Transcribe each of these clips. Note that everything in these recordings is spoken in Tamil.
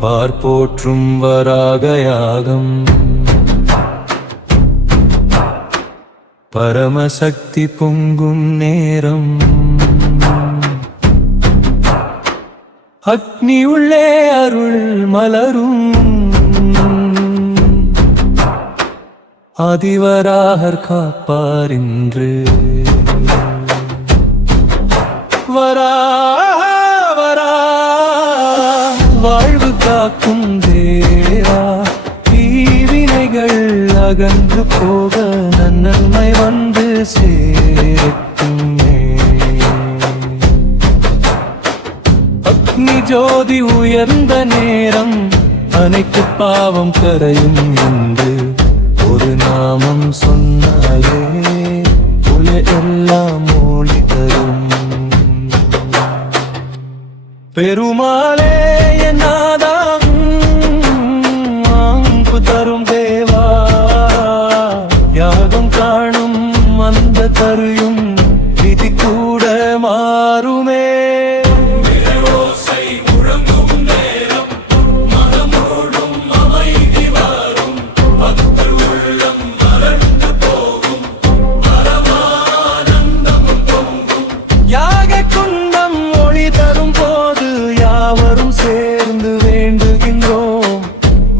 பார்ப்போற்றும் வராகயாகம் பரமசக்தி பொங்கும் நேரம் அக்னி உள்ளே அருள் மலரும் ஆதிவராகர் காப்பார் இன்று வாழ்வு காக்கும் தேவா தீவினைகள் அகன்று போக நன்மை வந்து சேர்க்குமே அக்னி ஜோதி உயர்ந்த நேரம் அனைத்து பாவம் கரையும் என்று ஒரு நாமம் சொன்னாலே உல எல்லாம் மொழி தரும் பெருமாளே நாதாம் அங்கு தரும் தேவா யாகம் காணும் அந்த தருயும் விதி கூட மாறுமே சேர்ந்து வேண்டுகின்றோம்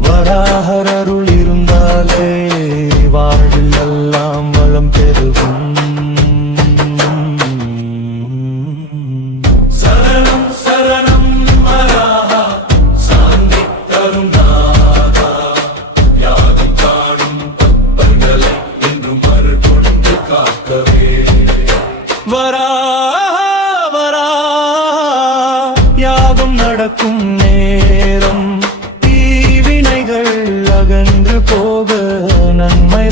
வராகர் அருள் இருந்தாலே வாழ்வில் எல்லாம் வளம் பெருகும் சரணம் சரணம் வராகா சாந்தி தரும் நாதா யாகம் காணும் கப்பல்களை என்றும் அருள் கொண்டு காக்கவே யாகம் நடக்கும் நேரம் தீவினைகள் அகன்று போக நன்மை